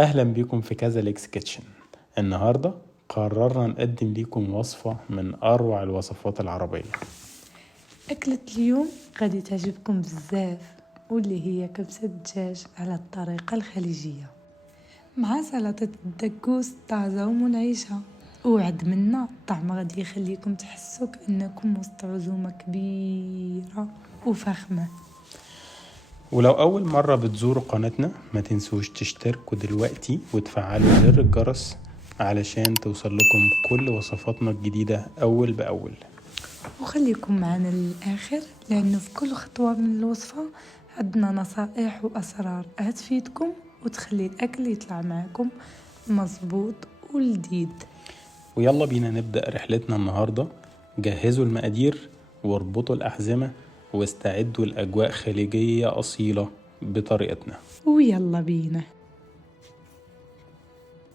أهلا بيكم في كازاليكس كيتشن. النهاردة قررنا نقدم ليكم وصفة من أروع الوصفات العربية. أكلة اليوم غادي تعجبكم بزاف، واللي هي كبسة دجاج على الطريقة الخليجية مع سلطة الدقوس طازة ومنعشة. وعد منا الطعم غادي يخليكم تحسوا كأنكم وسط عزومة كبيرة وفخمة. ولو أول مرة بتزوروا قناتنا ما تنسوش تشتركوا دلوقتي وتفعلوا زر الجرس علشان توصل لكم كل وصفاتنا الجديدة أول بأول. وخليكم معنا للآخر، لأنه في كل خطوة من الوصفة عندنا نصائح وأسرار هتفيدكم وتخلي الأكل يطلع معكم مظبوط ولذيذ. ويلا بينا نبدأ رحلتنا النهاردة. جهزوا المقادير واربطوا الأحزمة واستعدوا لأجواء خليجية أصيلة بطريقتنا. ويلا بينا.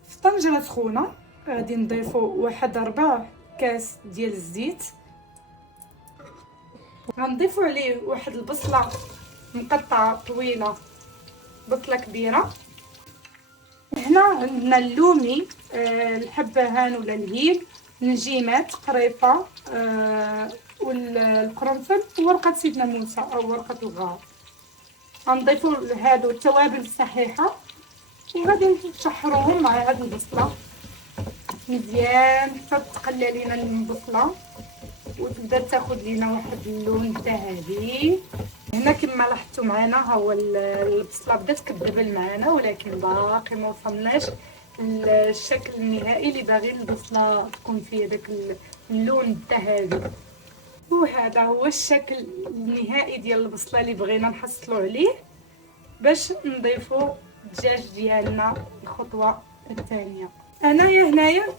في طنجرة سخونة غادي نضيفو 1 كاس ديال الزيت، غنضيفو عليه واحد البصلة مقطعة طويلة، بصلة كبيرة. هنا عندنا اللومي، الحبهان ولا الهيل، النجيمات، قريفة، والقرنفل وورقة سيدنا موسى أو ورقة الغار. غنضيفو هادو التوابل الصحيحة وغادي نشحروهم مع هاد البصلة مزيان حتى تقلى لينا البصلة وتبدا تاخد لينا واحد اللون ذهبي. هنا كما لاحظتوا معنا ها هو البصله بدات كتدبل معنا، ولكن باقي ما وصلناش للشكل النهائي اللي باغي البصله تكون فيه داك اللون الذهبي. وهذا هو الشكل النهائي ديال البصله اللي بغينا نحصلوا عليه باش نضيفوا الدجاج ديالنا الخطوه الثانيه. انايا هنايا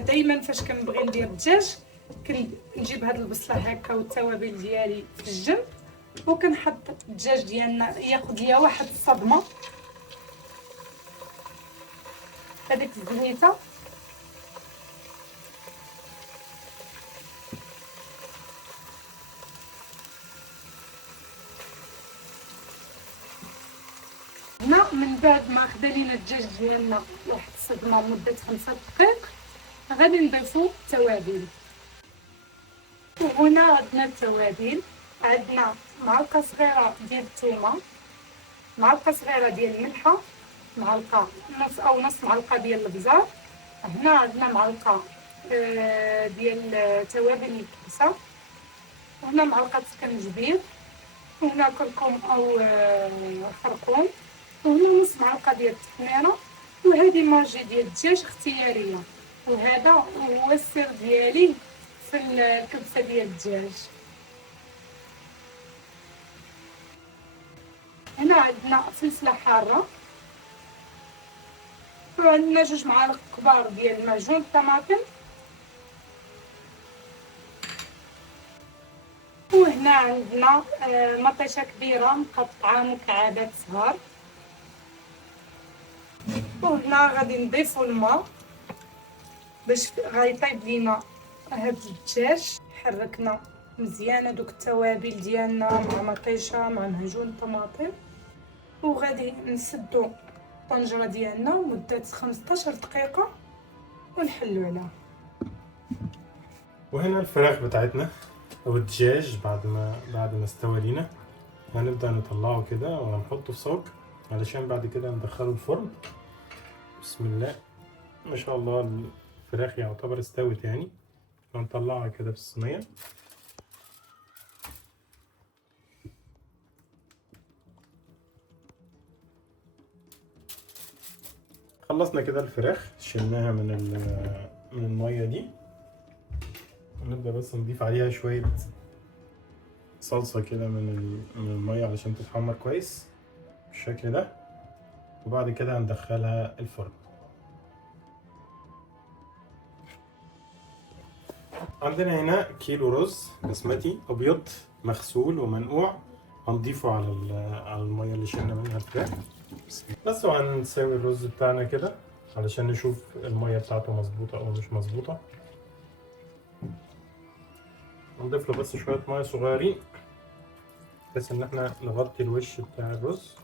دائما فاش كنبغي ندير الدجاج كنجيب هاد البصله هكا والتوابل ديالي في الجنب، وكنحط الدجاج ديالنا ياخذ ليا واحد الصدمه هذيك الزويته. هنا من بعد ما خدا لينا الدجاج ديالنا واحد الصدمه مده 5 دقائق غادي نضيفو التوابل. وهنا عندنا التوابل، عندنا معلقه صغيره ديال الثومه، معلقه صغيره ديال الملحه، معلقه نص معلقه ديال الابزار. هنا عندنا معلقه ديال توابل الكبسه، وهنا معلقه سكنجبير، وهنا كركم او خرقوم، وهنا نص معلقه ديال التحميره. وهذه ماجي ديال الدجاج اختياريه، وهذا هو السر ديالي في الكبسه ديال الدجاج. هنا عندنا فلفله حاره، وعندنا 2 معالق كبار ديال معجون الطماطم، وهنا عندنا مطيشه كبيره مقطعه مكعبات صغار. وهنا غادي نضيفوا الماء باش غيطيب لينا هاد الدجاج. حركنا مزيان هذوك التوابل ديالنا مع مطيشه مع معجون الطماطم، وغادي نسدو الطنجره ديالنا لمده 15 دقيقه ونحلو عليها. وهنا الفراخ بتاعتنا او الدجاج بعد ما استوى لينا هنبدا نطلعه كده ونحطه في صاج علشان بعد كده ندخله الفرن. بسم الله ما شاء الله الفراخ يعتبر استوت يعني. هنطلعها كده في الصينيه. خلصنا كده الفراخ، شلناها من الميه دي، ونبدا بس نضيف عليها شويه صلصه كده من الميه علشان تتحمر كويس بالشكل ده، وبعد كده هندخلها الفرن. عندنا هنا كيلو رز بسمتي ابيض مغسول ومنقوع، هنضيفه على الميه اللي شلنا منها الفراخ بس. وهنساوي الرز بتاعنا كده علشان نشوف الميه بتاعته مظبوطه او مش مظبوطه. هنضيف له بس شويه ميه صغيرين بحيث ان احنا نغطي الوش بتاع الرز.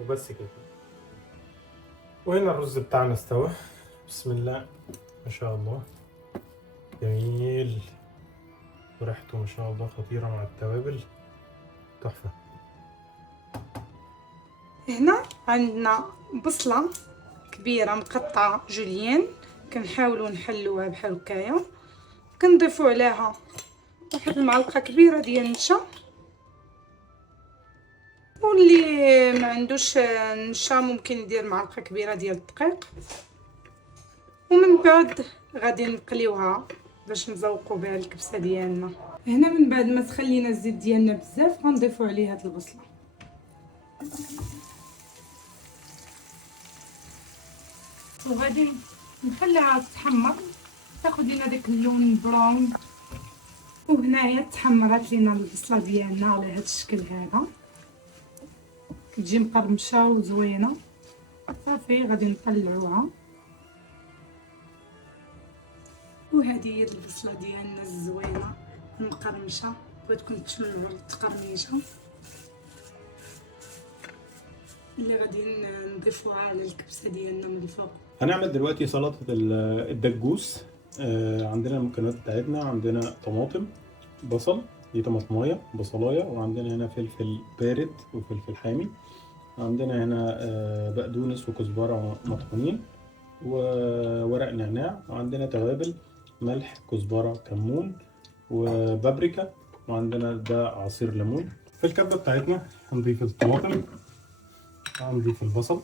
وبس كده. وهنا الرز بتاعنا استوى. بسم الله ما شاء الله، جميل، وريحته ما شاء الله خطيرة مع التوابل، تحفة. هنا عندنا بصلة كبيرة مقطعة جوليان، كنحاولوا نحلوها بحال هكايا. كنضيفوا عليها واحد المعلقة كبيرة ديال النشا، واللي ما عندوش نشا ممكن يدير معلقة كبيرة ديال الدقيق. ومن بعد غادي نقليوها باش نزوقوا بها الكبسة ديالنا. هنا من بعد ما تخلينا الزيت ديالنا بزاف غنضيفوا عليه هاد البصلة، وغادي نخليها تتحمر تاخد لنا داك اللون براون. وهنايا تحمرات لينا البصله ديالنا على هذا الشكل هذا، كتجي مقرمشه وزوينه. صافي غادي نطلعوها. وهذه هي البصله ديالنا الزوينه المقرمشه، بغيتكم تشمعوا التقرميشه اللي غادي نضيفوها على الكبسه ديالنا من الفوق. هنعمل دلوقتي سلطة الدجوس. عندنا المكونات بتاعتنا، عندنا طماطم، بصل، دي طماطمايه، بصلايه، وعندنا هنا فلفل بارد وفلفل حامي، عندنا هنا بقدونس وكزبرة مطحونين وورق نعناع، وعندنا توابل ملح، كزبرة، كمون، وبابريكا، وعندنا ده عصير ليمون. في الكبة بتاعتنا هنضيف الطماطم، هنضيف البصل،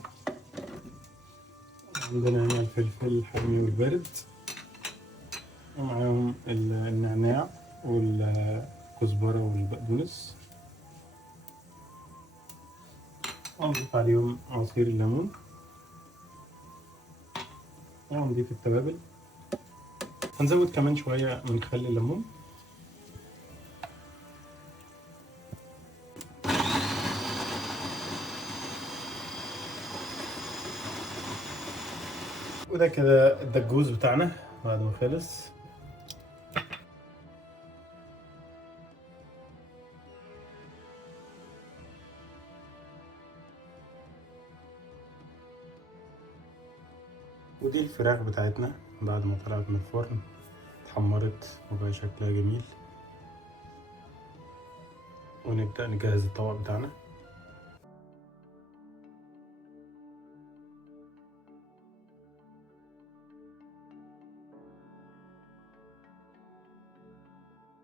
عندنا هنا الفلفل الحامي والبارد، ومعاهم النعناع والكزبرة والبقدونس، ونضيف عليهم عصير الليمون، ونضيف التوابل. هنزود كمان شوية من خل الليمون، وده كده الدجوز بتاعنا بعد ما خلص. ودي الفراخ بتاعتنا بعد ما طلعت من الفرن، اتحمرت وبقى شكلها جميل. ونبدأ نجهز الطبق بتاعنا.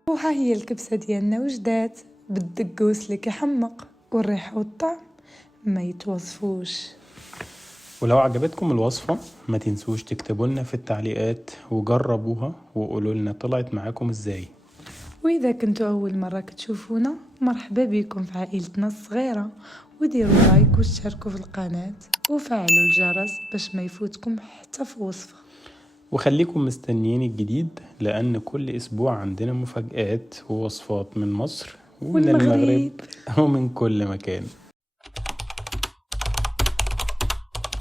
وها هي الكبسة ديالنا وجدات بالدقوس اللي كيحمق، والريحة والطعم ما يتوصفوش. ولو عجبتكم الوصفة ما تنسوش تكتبوا لنا في التعليقات وجربوها وقولوا لنا طلعت معاكم ازاي. وإذا كنتوا أول مرة كتشوفونا مرحبا بكم في عائلتنا الصغيرة، وديروا لايك واشتركوا في القناة وفعلوا الجرس باش ما يفوتكم حتى في وصفة. وخليكم مستنيين الجديد، لأن كل أسبوع عندنا مفاجآت ووصفات من مصر ومن المغرب ومن كل مكان.